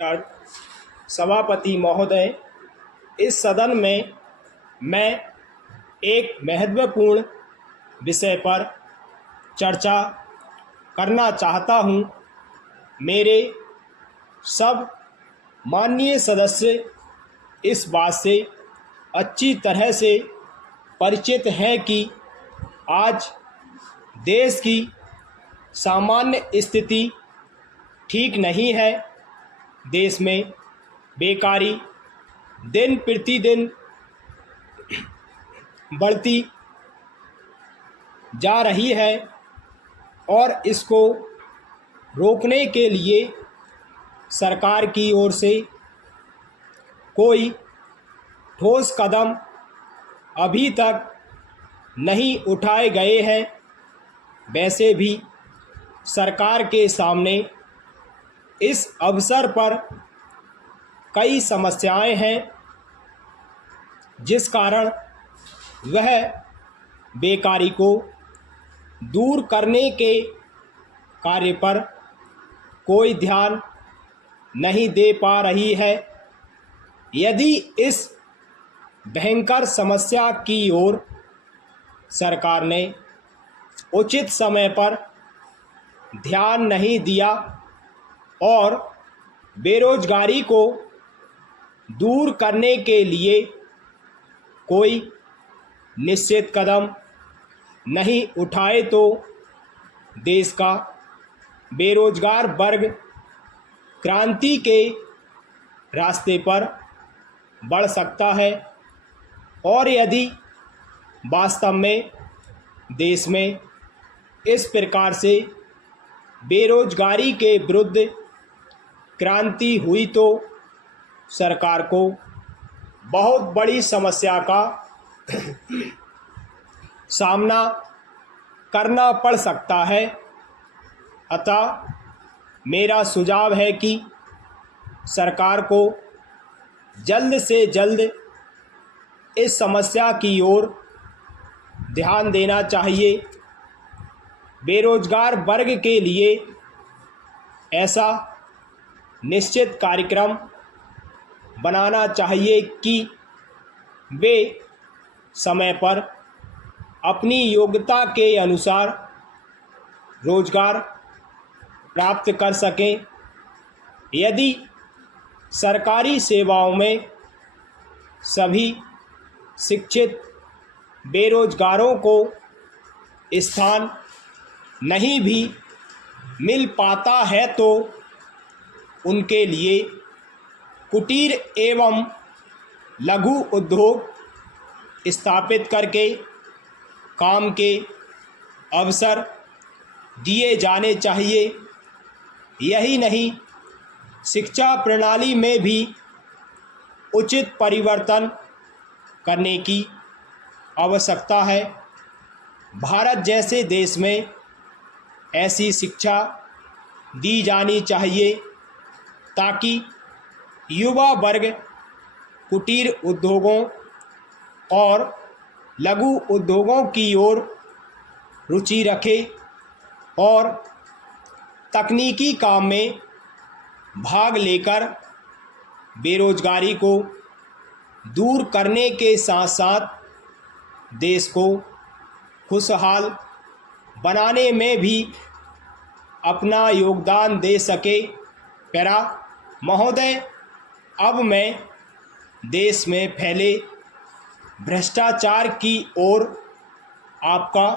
सभापति महोदय, इस सदन में मैं एक महत्वपूर्ण विषय पर चर्चा करना चाहता हूं। मेरे सब माननीय सदस्य इस बात से अच्छी तरह से परिचित हैं कि आज देश की सामान्य स्थिति ठीक नहीं है। देश में बेकारी दिन प्रतिदिन बढ़ती जा रही है और इसको रोकने के लिए सरकार की ओर से कोई ठोस कदम अभी तक नहीं उठाए गए हैं। वैसे भी सरकार के सामने इस अवसर पर कई समस्याएं हैं, जिस कारण वह बेकारी को दूर करने के कार्य पर कोई ध्यान नहीं दे पा रही है। यदि इस भयंकर समस्या की ओर सरकार ने उचित समय पर ध्यान नहीं दिया और बेरोजगारी को दूर करने के लिए कोई निश्चित कदम नहीं उठाए तो देश का बेरोजगार वर्ग क्रांति के रास्ते पर बढ़ सकता है। और यदि वास्तव में देश में इस प्रकार से बेरोजगारी के विरुद्ध क्रांति हुई तो सरकार को बहुत बड़ी समस्या का सामना करना पड़ सकता है। अतः मेरा सुझाव है कि सरकार को जल्द से जल्द इस समस्या की ओर ध्यान देना चाहिए। बेरोजगार वर्ग के लिए ऐसा निश्चित कार्यक्रम बनाना चाहिए कि वे समय पर अपनी योग्यता के अनुसार रोजगार प्राप्त कर सकें। यदि सरकारी सेवाओं में सभी शिक्षित बेरोजगारों को स्थान नहीं भी मिल पाता है तो उनके लिए कुटीर एवं लघु उद्योग स्थापित करके काम के अवसर दिए जाने चाहिए। यही नहीं, शिक्षा प्रणाली में भी उचित परिवर्तन करने की आवश्यकता है। भारत जैसे देश में ऐसी शिक्षा दी जानी चाहिए ताकि युवा वर्ग कुटीर उद्योगों और लघु उद्योगों की ओर रुचि रखे और तकनीकी काम में भाग लेकर बेरोजगारी को दूर करने के साथ साथ देश को खुशहाल बनाने में भी अपना योगदान दे सके। पैरा महोदय, अब मैं देश में फैले भ्रष्टाचार की ओर आपका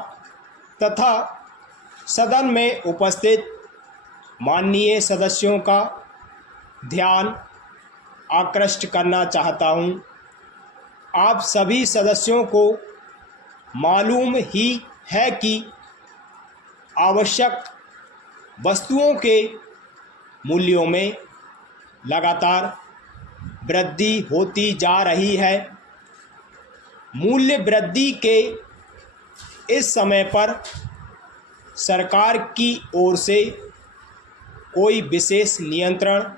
तथा सदन में उपस्थित माननीय सदस्यों का ध्यान आकृष्ट करना चाहता हूं। आप सभी सदस्यों को मालूम ही है कि आवश्यक वस्तुओं के मूल्यों में लगातार वृद्धि होती जा रही है। मूल्य वृद्धि के इस समय पर सरकार की ओर से कोई विशेष नियंत्रण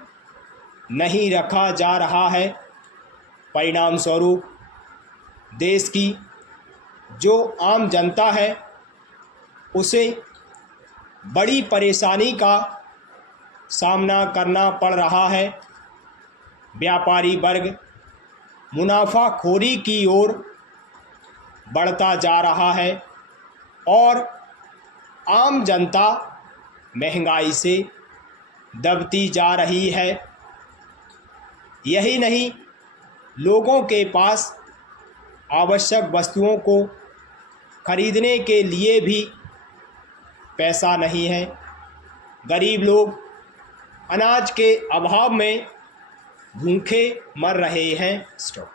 नहीं रखा जा रहा है। परिणाम स्वरूप देश की जो आम जनता है उसे बड़ी परेशानी का सामना करना पड़ रहा है। व्यापारी वर्ग मुनाफाखोरी की ओर बढ़ता जा रहा है और आम जनता महंगाई से दबती जा रही है। यही नहीं, लोगों के पास आवश्यक वस्तुओं को खरीदने के लिए भी पैसा नहीं है। गरीब लोग अनाज के अभाव में भूखे मर रहे हैं। स्टॉप।